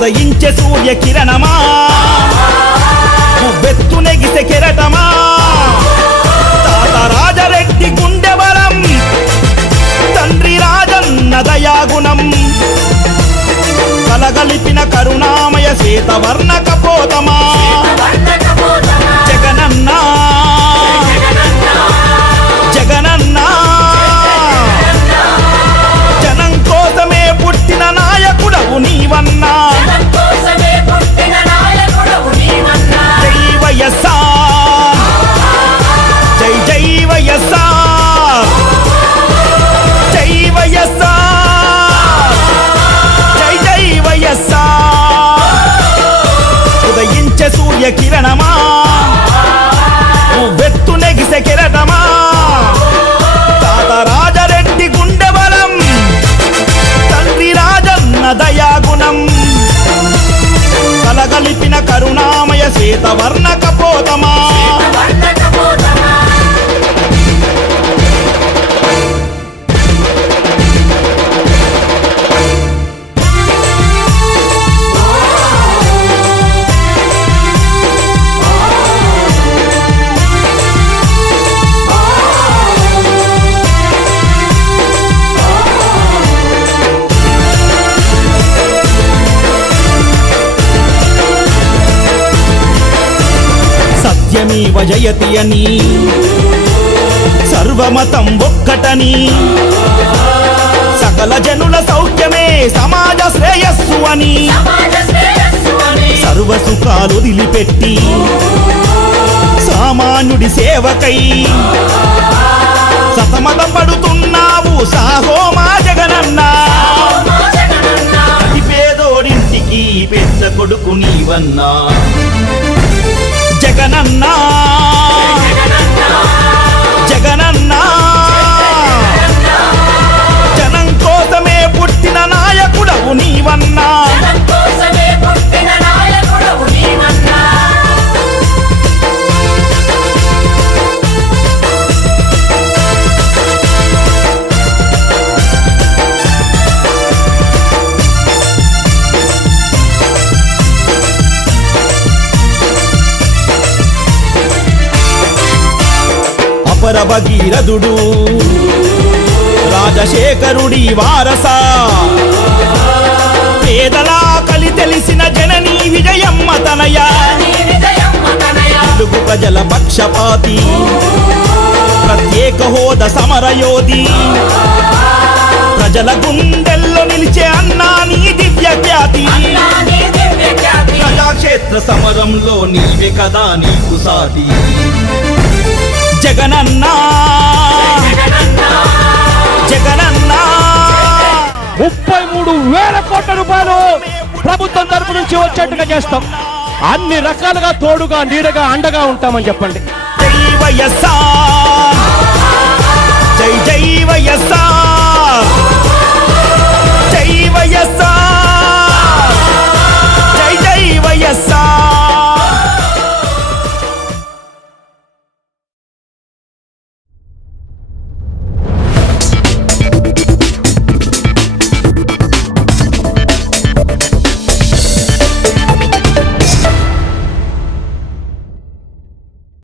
ఉదయించే సూర్య కిరణమా వెత్తు నెగిసే కెరటమా తాత రాజరెడ్డి గుండె బలం తండ్రి రాజన్న దయాగుణం కలగలిపిన కరుణామయ శ్వేతవర్ణ కపోతమా జగనన్నా జగనన్నా జనం కోసమే పుట్టిన నాయకుడవు నీవన్నా జై వైఎస్ఆర్ జై జై వైఎస్ఆర్ జై వైఎస్ఆర్ జై జై వైఎస్ఆర్ ఉదయించే సూర్య కిరణమా వెత్తు నెగిసే కెరటమా తాత రాజరెడ్డి గుండె బలం తండ్రి రాజన్న దయాగుణం కలగలిపిన కరుణామయ శ్వేతవర్ణ కపోతమా సత్యమేవ జయతి అని సర్వమతం ఒక్కటని సకల జనుల సౌఖ్యమే సమాజ శ్రేయస్సు అని సర్వ సుఖాలు వదిలిపెట్టి సామాన్యుడి సేవకై సతమత పడుతున్నావు సాహో మా జగనన్నా అతి పేదోడింటికి పెద్ద కొడుకు నీవన్నా జగనన్నా జగనన్నా జనం కోసమే పుట్టిన నాయకుడవు నీవన్నా అపర భగీరథుడు రాజశేఖరుడి వారస పేదల కలి తెలిసిన జననీ విజయమ్మ తనయ తెలుగు ప్రజల పక్షపాతి ప్రత్యేక హోదా సమరయోధి ప్రజల గుండెల్లో నిలిచే అన్నా నీ దివ్య ఖ్యాతి ప్రజాక్షేత్ర సమరంలో నీవే కదా నీకు సాటి జగనన్నా జగనన్నా 33,000 కోట్ల రూపాయలు ప్రభుత్వం తరపు నుంచి వచ్చేట్టుగా చేస్తాం. అన్ని రకాలుగా తోడుగా నీడగా అండగా ఉంటామని చెప్పండి. జై వైఎస్ఆర్ జై జై వైఎస్ఆర్.